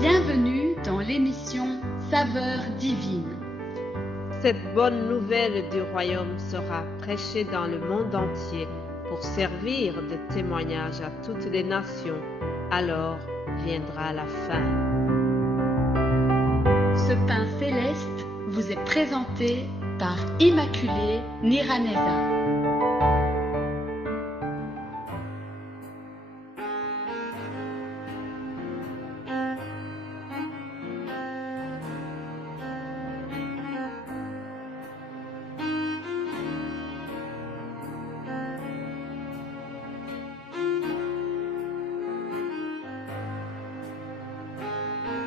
Bienvenue dans l'émission Saveurs divines. Cette bonne nouvelle du royaume sera prêchée dans le monde entier pour servir de témoignage à toutes les nations. Alors viendra la fin. Ce pain céleste vous est présenté par Immaculée Niraneza.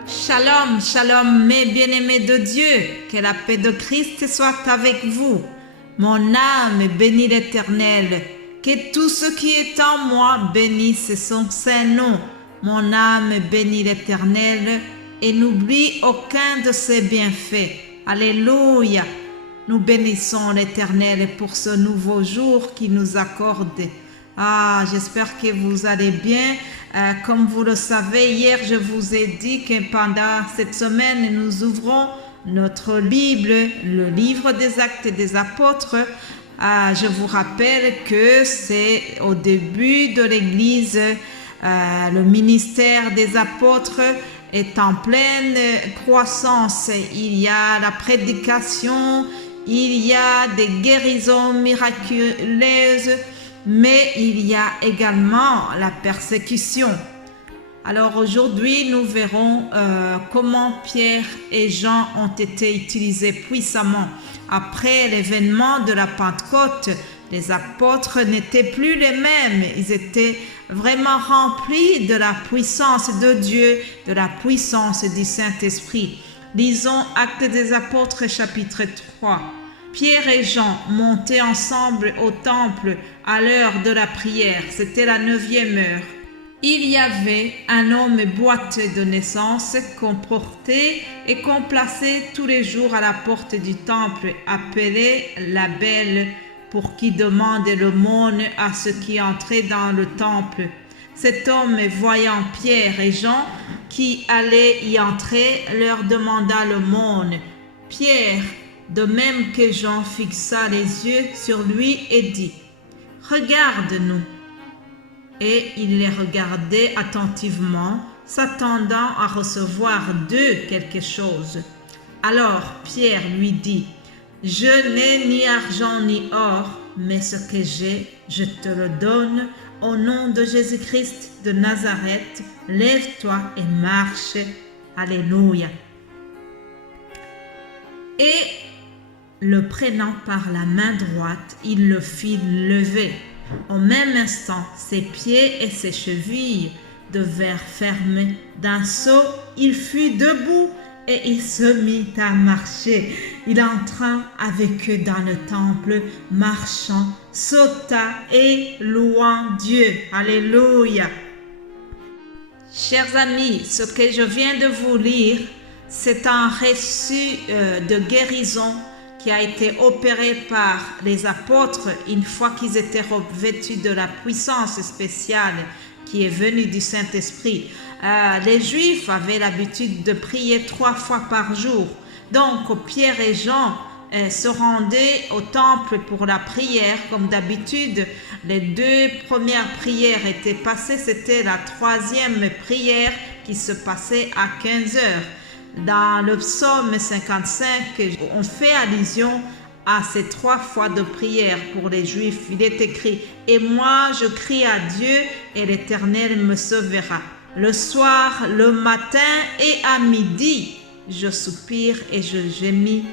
Shalom, shalom, mes bien-aimés de Dieu, que la paix de Christ soit avec vous. Mon âme bénit l'Éternel, que tout ce qui est en moi bénisse son saint nom. Mon âme bénit l'Éternel et n'oublie aucun de ses bienfaits. Alléluia. Nous bénissons l'Éternel pour ce nouveau jour qu'il nous accorde. J'espère que vous allez bien. Comme vous le savez, hier je vous ai dit que pendant cette semaine, nous ouvrons notre Bible, le livre des Actes des Apôtres. Je vous rappelle que c'est au début de l'Église, le ministère des apôtres est en pleine croissance. Il y a la prédication, il y a des guérisons miraculeuses, mais il y a également la persécution. Alors aujourd'hui, nous verrons comment Pierre et Jean ont été utilisés puissamment. Après l'événement de la Pentecôte, les apôtres n'étaient plus les mêmes. Ils étaient vraiment remplis de la puissance de Dieu, de la puissance du Saint-Esprit. Lisons Actes des Apôtres chapitre 3. Pierre et Jean montaient ensemble au temple à l'heure de la prière. C'était la 9e heure. Il y avait un homme boiteux de naissance qu'on portait et qu'on plaçait tous les jours à la porte du temple, appelé la Belle, pour qui demande l'aumône à ceux qui entraient dans le temple. Cet homme, voyant Pierre et Jean qui allaient y entrer, leur demanda l'aumône. Pierre, de même que Jean, fixa les yeux sur lui et dit « Regarde-nous ». Et il les regardait attentivement, s'attendant à recevoir d'eux quelque chose. Alors Pierre lui dit « Je n'ai ni argent ni or, mais ce que j'ai, je te le donne. Au nom de Jésus-Christ de Nazareth, lève-toi et marche. » Alléluia. Et le prenant par la main droite, il le fit lever. Au même instant, ses pieds et ses chevilles devinrent fermés. D'un saut, il fut debout et il se mit à marcher. Il entra avec eux dans le temple, marchant, sauta et louant Dieu. Alléluia. Chers amis, ce que je viens de vous lire, c'est un récit de guérison qui a été opéré par les apôtres une fois qu'ils étaient revêtus de la puissance spéciale qui est venue du Saint-Esprit. Les Juifs avaient l'habitude de prier 3 fois par jour. Donc Pierre et Jean se rendaient au temple pour la prière. Comme d'habitude, les 2 premières prières étaient passées. C'était la 3e prière qui se passait à 15 heures. Dans le psaume 55, on fait allusion à ces 3 fois de prière pour les Juifs. Il est écrit « Et moi, je crie à Dieu et l'Éternel me sauvera. Le soir, le matin et à midi, je soupire et je gémis.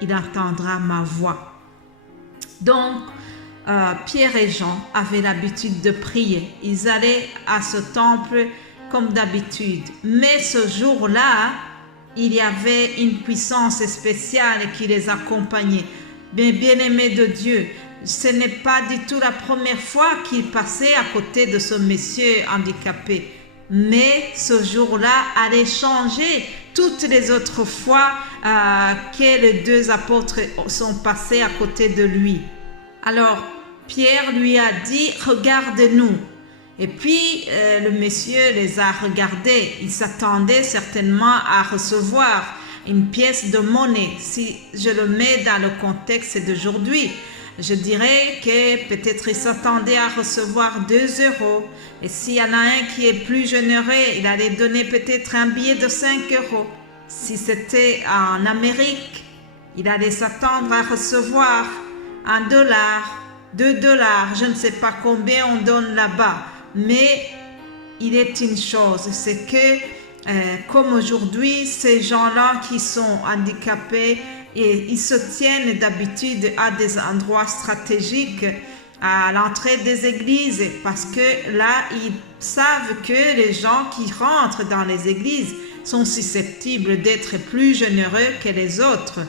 Il entendra ma voix. » Donc, Pierre et Jean avaient l'habitude de prier. Ils allaient à ce temple comme d'habitude. Mais ce jour-là, il y avait une puissance spéciale qui les accompagnait. Bien-aimés de Dieu, ce n'est pas du tout la première fois qu'ils passaient à côté de ce monsieur handicapé. Mais ce jour-là allait changer toutes les autres fois que les 2 apôtres sont passés à côté de lui. Alors, Pierre lui a dit « Regarde-nous ». Et puis, le monsieur les a regardés. Il s'attendait certainement à recevoir une pièce de monnaie. Si je le mets dans le contexte d'aujourd'hui, je dirais que peut-être il s'attendait à recevoir 2 €. Et s'il y en a un qui est plus généreux, il allait donner peut-être un billet de 5 €. Si c'était en Amérique, il allait s'attendre à recevoir $1, $2, je ne sais pas combien on donne là-bas. Mais il est une chose, c'est que comme aujourd'hui, ces gens-là qui sont handicapés, et ils se tiennent d'habitude à des endroits stratégiques à l'entrée des églises parce que là, ils savent que les gens qui rentrent dans les églises sont susceptibles d'être plus généreux que les autres,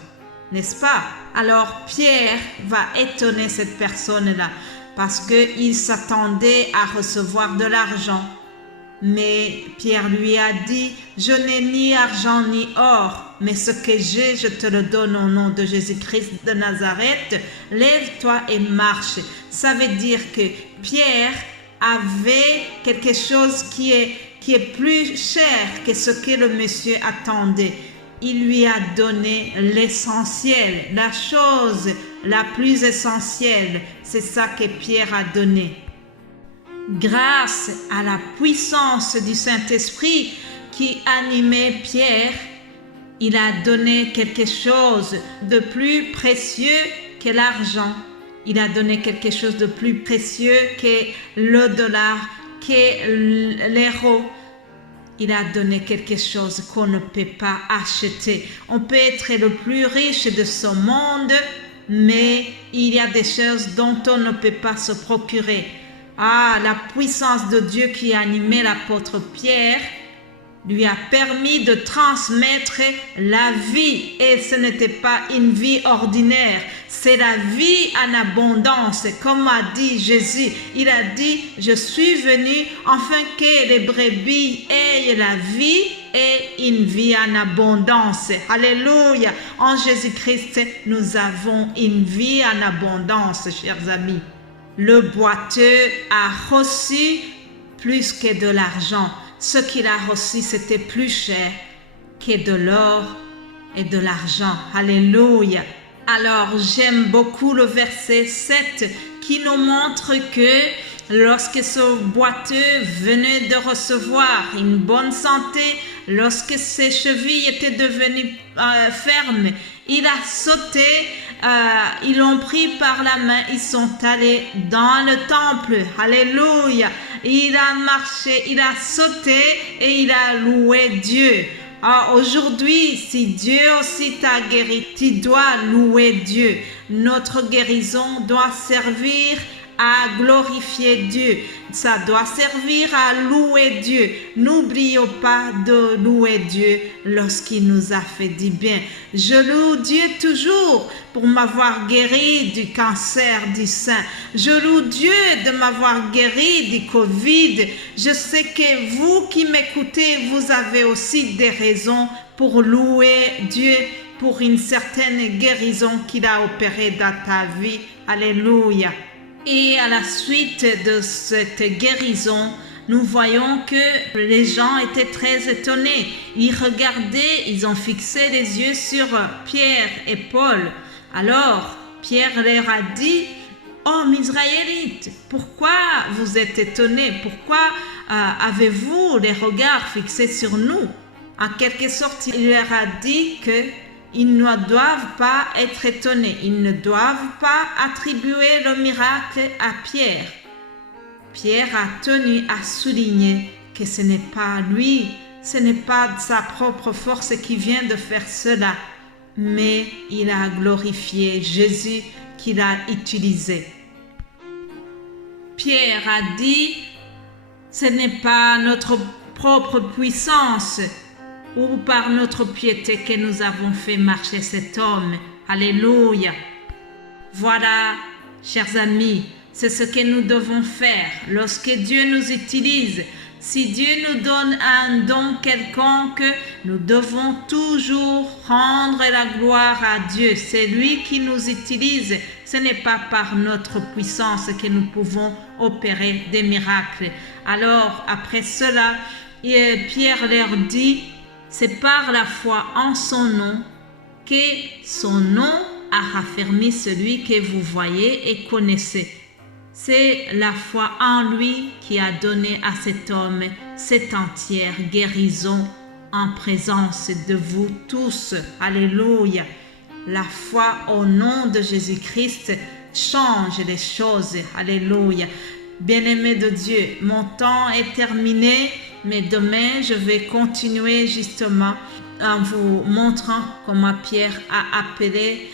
n'est-ce pas? Alors Pierre va étonner cette personne-là parce qu'il s'attendait à recevoir de l'argent. Mais Pierre lui a dit, je n'ai ni argent ni or, mais ce que j'ai, je te le donne au nom de Jésus-Christ de Nazareth. Lève-toi et marche. Ça veut dire que Pierre avait quelque chose qui est plus cher que ce que le monsieur attendait. Il lui a donné l'essentiel, la chose la plus essentielle. C'est ça que Pierre a donné. Grâce à la puissance du Saint-Esprit qui animait Pierre, il a donné quelque chose de plus précieux que l'argent. Il a donné quelque chose de plus précieux que le dollar, que l'euro. Il a donné quelque chose qu'on ne peut pas acheter. On peut être le plus riche de ce monde, mais il y a des choses dont on ne peut pas se procurer. Ah, la puissance de Dieu qui animait l'apôtre Pierre lui a permis de transmettre la vie. Et ce n'était pas une vie ordinaire, c'est la vie en abondance. Comme a dit Jésus, il a dit, je suis venu afin que les brebis aient la vie et une vie en abondance. Alléluia. En Jésus-Christ, nous avons une vie en abondance, chers amis. Le boiteux a reçu plus que de l'argent. Ce qu'il a reçu, c'était plus cher que de l'or et de l'argent. Alléluia. Alors, j'aime beaucoup le verset 7 qui nous montre que lorsque ce boiteux venait de recevoir une bonne santé, lorsque ses chevilles étaient devenues fermes, il a sauté, ils l'ont pris par la main, ils sont allés dans le temple. Alléluia. Il a marché, il a sauté et il a loué Dieu. Aujourd'hui, si Dieu aussi t'a guéri, tu dois louer Dieu. Notre guérison doit servir à glorifier Dieu. Ça doit servir à louer Dieu. N'oublions pas de louer Dieu lorsqu'il nous a fait du bien. Je loue Dieu toujours pour m'avoir guéri du cancer du sein. Je loue Dieu de m'avoir guéri du Covid. Je sais que vous qui m'écoutez, vous avez aussi des raisons pour louer Dieu pour une certaine guérison qu'il a opérée dans ta vie. Alléluia. Et à la suite de cette guérison, nous voyons que les gens étaient très étonnés. Ils regardaient, ils ont fixé les yeux sur Pierre et Paul. Alors, Pierre leur a dit, « Hommes Israélites, pourquoi vous êtes étonnés? Pourquoi avez-vous les regards fixés sur nous ?» En quelque sorte, il leur a dit que ils ne doivent pas être étonnés. Ils ne doivent pas attribuer le miracle à Pierre. Pierre a tenu à souligner que ce n'est pas lui, ce n'est pas sa propre force qui vient de faire cela, mais il a glorifié Jésus qu'il a utilisé. Pierre a dit, ce n'est pas notre propre puissance ou par notre piété que nous avons fait marcher cet homme. Alléluia. Voilà, chers amis, c'est ce que nous devons faire lorsque Dieu nous utilise. Si Dieu nous donne un don quelconque, nous devons toujours rendre la gloire à Dieu. C'est lui qui nous utilise. Ce n'est pas par notre puissance que nous pouvons opérer des miracles. Alors, après cela, Pierre leur dit, c'est par la foi en son nom que son nom a raffermi celui que vous voyez et connaissez. C'est la foi en lui qui a donné à cet homme cette entière guérison en présence de vous tous. Alléluia. La foi au nom de Jésus-Christ change les choses. Alléluia. Bien-aimés de Dieu, mon temps est terminé, mais demain je vais continuer justement en vous montrant comment Pierre a appelé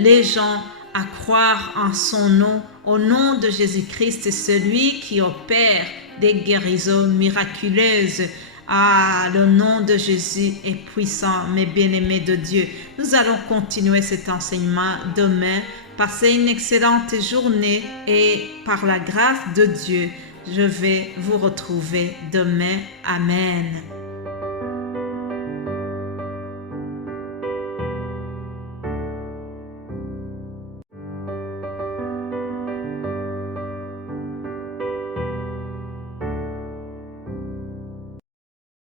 les gens à croire en son nom, au nom de Jésus-Christ, celui qui opère des guérisons miraculeuses. Ah, le nom de Jésus est puissant, mes bien-aimés de Dieu. Nous allons continuer cet enseignement demain. Passez une excellente journée et par la grâce de Dieu, je vais vous retrouver demain. Amen.